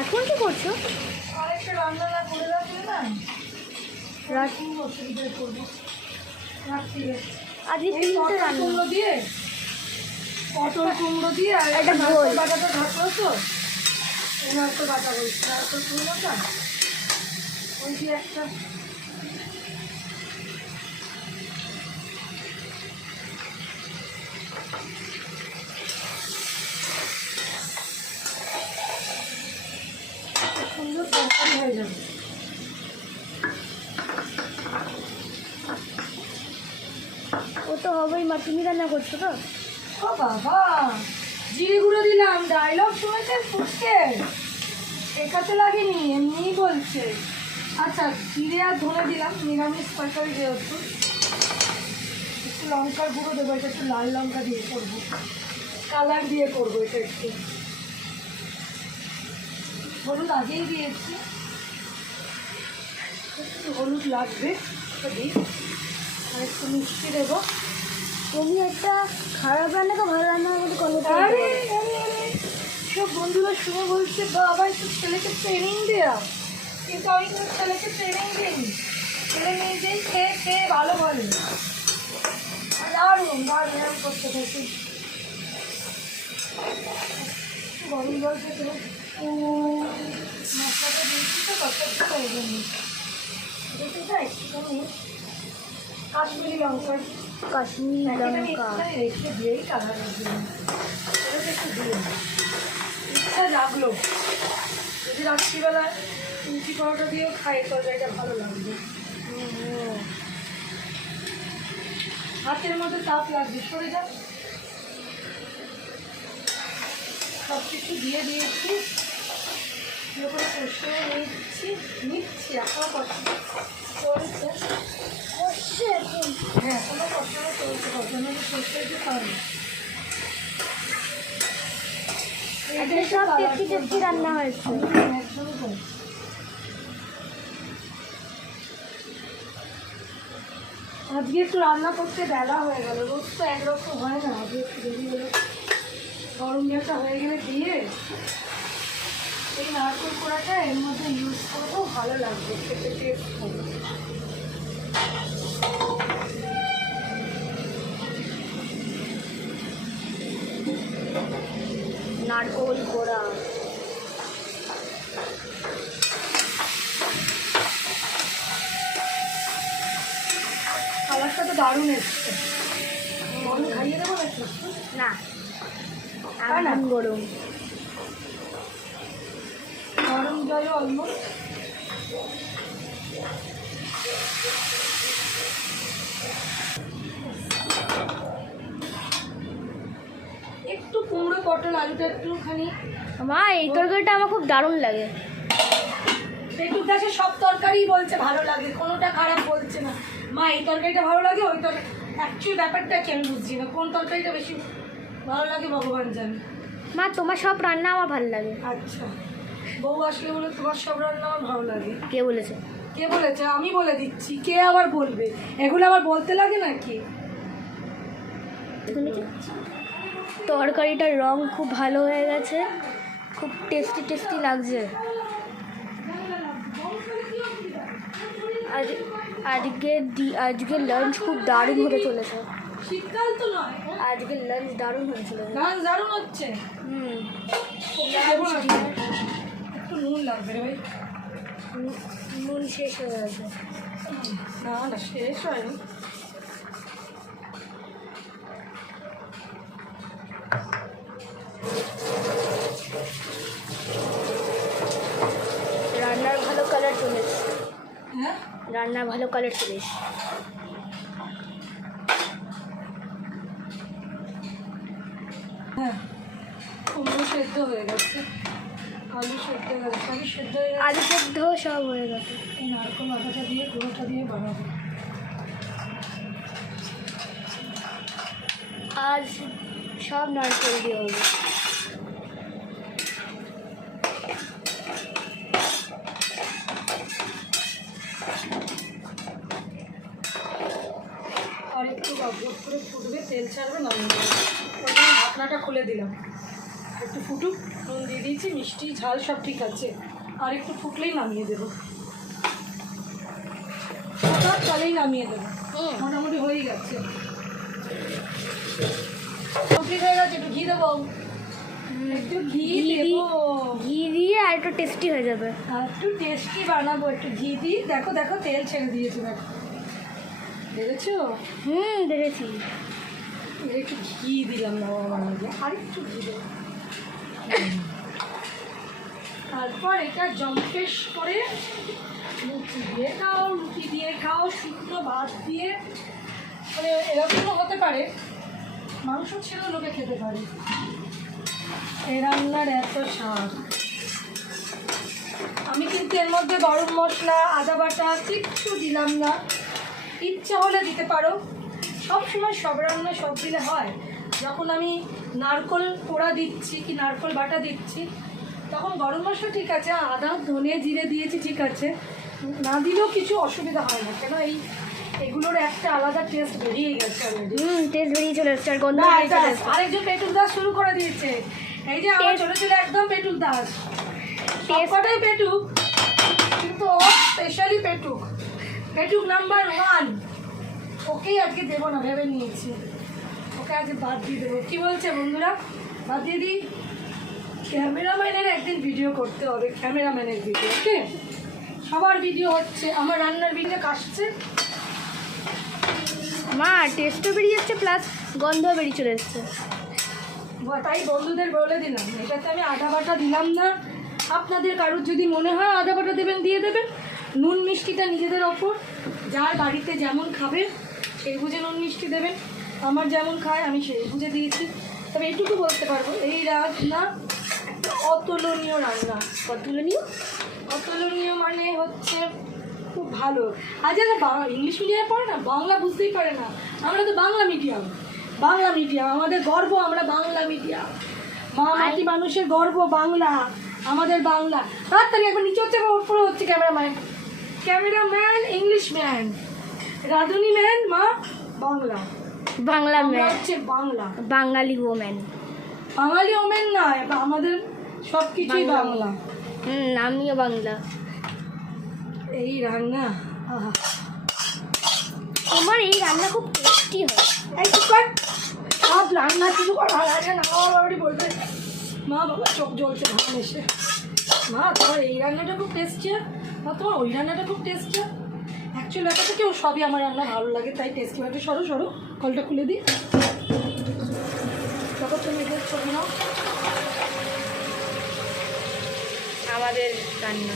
এখন কি করছো? আরেকটা রান্না না করে রাখলে না রাখি অসুবিধায় করবো। রাখছি আজকে তিনটে রান্না কুমড়ো দিয়ে, পটল কুমড়ো দিয়ে আর একটা একটা ঝোল। বাটাটা ঢাকলো তো একটা বাটা বলছি আর তো কুমড়োটা ওই দিয়ে একটা সুন্দর তরকারি হয়ে যাবে। ও তো হবেই মা, তুমি রান্না করছো তো? ও বাবা, জিরে গুঁড়ো দিলাম, ডায়লগ শুনেছেন ফুটকে, একাতে লাগেনি, এমনিই বলছে। আচ্ছা, জিরে আর ধনে দিলাম, নিরামিষ তরকারি যেহেতু একটু লঙ্কার গুঁড়ো দেবো, এটা একটু লাল লঙ্কা দিয়ে করবো, কালার দিয়ে করবো এটা একটু। হলুদ আগেই দিয়েছি, একটু হলুদ লাগবে দিই, আর একটু মিষ্টি দেবো। তুমি একটা খারাপ রান্না তো ভালো রান্নার মধ্যে কোনো সব বন্ধুরা শুনে বলছে বাবা একটু ছেলেকে ট্রেনিং দেওয়া, কিন্তু আমি কিন্তু ছেলেকে ট্রেনিং দিইনি, ছেলে নিজেই খেয়ে খেয়ে ভালো বলে। দারুণ দারুণ এরকম করতে থাকি। গরম জল খেতে মশলাটা দিয়েছি তো কত একটু প্রয়োজন নেই, এটা একটুখানি কাশ্মীরি লঙ্কার কাশ্মীরি লঙ্কা রেখে দিয়েই কালারের জন্য একটু দিয়ে ইচ্ছা লাগলো, যদি রাত্রিবেলা লুচি পরোটা দিয়েও খাই তরকারিটা ভালো লাগবে। হাতের মধ্যে তাপ লাগবে, সরে যা। সব কিছু দিয়ে দিয়েছি, দিয়ে করে কষে নিচ্ছি এখনও কষা চলছে। হ্যাঁ, কোনো কষানো চলছে, কষানো কষে দিতে পারবে। সব টেস্টি টেস্টি রান্না হয়েছে। একদমই তাই। আজকে একটু রান্না করতে বেলা হয়ে গেল, রোজ তো একরকম হয় না, আজকে একটু দেরি হলো। গরম জলটা হয়ে গেলে দিয়ে এই নারকেল কোড়াটা এর মধ্যে ইউজ করবো, ভালো লাগবে খেতে, টেস্ট হবে। নারকোল কোড়া খাবারটা তো দারুণ এসছে। গরম খাইয়ে দেবো নাকি? না, এখন গরম। গরম জলে অলমোস্ট একটু কুমড়ো পটল আলুটা একটুখানি। মা, এই তরকারিটা আমার খুব দারুণ লাগে। পেটুর দাসে সব তরকারি বলছে ভালো লাগে, কোনোটা খারাপ বলছে না। মা এই তরকারিটা ভালো লাগে, ওই তরকারি অ্যাকচুয়ালি ব্যাপারটা কি আমি বুঝছি না, কোন তরকারিটা বেশি ভালো লাগে ভগবান জানে। মা, তোমার সব রান্না আমার ভালো লাগে। আচ্ছা, বউ আসলে বলে তোমার সব রান্না আমার ভালো লাগে? কে বলেছে? কে বলেছে? আমি বলে দিচ্ছি, কে আবার বলবে? এগুলো আবার বলতে লাগে নাকি? তরকারিটার রং খুব ভালো হয়ে গেছে, খুব টেস্টি টেস্টি লাগছে। আজকে লাঞ্চ খুব দারুণ হতে চলেছে। শীতকাল তো নয়, আজকে লাঞ্চ দারুণ হতে চলেছে। গাছ দারুণ হচ্ছে। একটু নুন লাগবে রে ভাই। নুন শেষ হয়ে গেছে। না না, শেষ হয়নি। রান্নার ভালো কালার চলে এসছে। হ্যাঁ, রান্নার ভালো কালার চলে এসছে। হ্যাঁ, কুমড়ো সেদ্ধ হয়ে গেছে, আলু সেদ্ধ হয়ে গেছে, সবই সেদ্ধ হয়ে গেছে। আলু সেদ্ধ সব হয়ে গেছে। এই নারকেল আটাটা দিয়ে গুঁড়োটা দিয়ে বানাবো। আজ সব নারকেল দিয়ে হবে। আর একটু গপ করে ফুটবে, তেল ছাড়বে, নামিয়ে দেবো। ঢাকনাটা খুলে দিলাম, একটু ফুটুক, নুন দিয়ে দিয়েছি, মিষ্টি ঝাল সব ঠিক আছে, আর একটু ফুটলেই নামিয়ে দেবো, তাহলেই নামিয়ে দেবো। মোটামুটি হয়ে গেছে, কমপ্লিট হয়ে গেছে। একটু ঘি দেবো, একটু ঘি দেবো, ঘি দিয়ে আর একটু টেস্টি হয়ে যাবে। আর একটু টেস্টি বানাবো, একটু ঘি দিই। দেখো দেখো তেল ছেড়ে দিয়েছে, দেখো দেখেছো? দেখেছি। একটু ঘি দিলাম না বানাতে, আর একটু ঘি দেবো। তারপর এটা জম্পেশ করে লুচি দিয়ে খাও, রুটি দিয়ে খাও, শুকনো ভাত দিয়ে, মানে এরকমও হতে পারে, মাংস ছেড়েও লোকে খেতে পারে। এই রান্নার এত স্বাদ। আমি কিন্তু এর মধ্যে গরম মশলা, আদা বাটা কিচ্ছু দিলাম না, ইচ্ছা হলে দিতে পারো। সব সময় সব রান্না সব দিলে হয়। যখন আমি নারকোল পোড়া দিচ্ছি কি নারকোল বাটা দিচ্ছি, তখন গরম মশলা ঠিক আছে, আদা ধনে জিরে দিয়েছি ঠিক আছে, না দিলেও কিছু অসুবিধা হয় না, কেন এগুলোর একটা আলাদা টেস্ট বেরিয়ে গেছে অলরেডি। টেস্ট বেরিয়ে চলে এসছে, আর গন্ধ না, বেরিয়ে চলে এসছে। আরেকজন পেটুক দাস শুরু করে দিয়েছে। এই যে আমার ছোট ছেলে একদম পেটুক দাস, সবকটাই পেটুক, কিন্তু ও স্পেশালি পেটুক, পেটুক নাম্বার 1। ওকেই আজকে দেবো না ভেবে নিয়েছি, ওকে আজকে বাদ দিয়ে দেবো। কী বলছে বন্ধুরা? বাদ দিয়ে দিই? ক্যামেরাম্যানের একদিন ভিডিও করতে হবে, ক্যামেরাম্যানের ভিডিও। ওকে, সবার ভিডিও হচ্ছে, আমার রান্নার ভিডিও কাশছে। মা টেস্টও বেরিয়ে যাচ্ছে, প্লাস গন্ধ বেরিয়ে চলে এসছে। তাই বন্ধুদের বলে দিলাম, এটাতে আমি আদা বাটা দিলাম না। আপনাদের কারোর যদি মনে হয় আদা বাটা দেবেন, দিয়ে দেবেন। নুন মিষ্টিটা নিজেদের ওপর, যার বাড়িতে যেমন খাবে সেই বুঝে নুন মিষ্টি দেবেন। আমার যেমন খায় আমি সেই বুঝে দিয়েছি। তবে এইটুকু বলতে পারবো, এই রান্না একটা অতুলনীয় রান্না। অতুলনীয়? অতুলনীয় মানে হচ্ছে খুব ভালো। আর যারা ইংলিশ মিডিয়ামে পড়ে না, বাংলা বুঝতেই পারে না, আমরা তো বাংলা মিডিয়াম, বাংলা মিডিয়াম আমাদের গর্ব, আমরা বাংলা মিডিয়াম, মা মাটি মানুষের গর্ব বাংলা, আমাদের বাংলা। তাড়াতাড়ি একবার নিচে হচ্ছে, উপরে হচ্ছে ক্যামেরাম্যান, ক্যামেরাম্যান ইংলিশ ম্যান, রাঁধুনি ম্যান মা বাংলা, বাংলা ম্যান হচ্ছে বাংলা, বাঙালি ওমেন। বাঙালি ওমেন না, আমাদের সব কিছুই বাংলা। আমিও বাংলা। এই রান্না, আহা, তোমার এই রান্না খুব টেস্টি হয়। এই কি কর, সব রান্না কিছু করা লাগে না, বাবাটি বলবে মা বাবা চোখ জ্বলছে ধান এসে। মা তোমার এই রান্নাটা খুব টেস্টি, মা তোমার ওই রান্নাটা খুব টেস্টি। অ্যাকচুয়ালি ব্যাপারটা কেউ সবই আমার রান্না ভালো লাগে, তাই টেস্টি হবে। সরো সরো, কলটা খুলে দিই, তারপর তুমি এদের ছবি নাও। আমাদের রান্না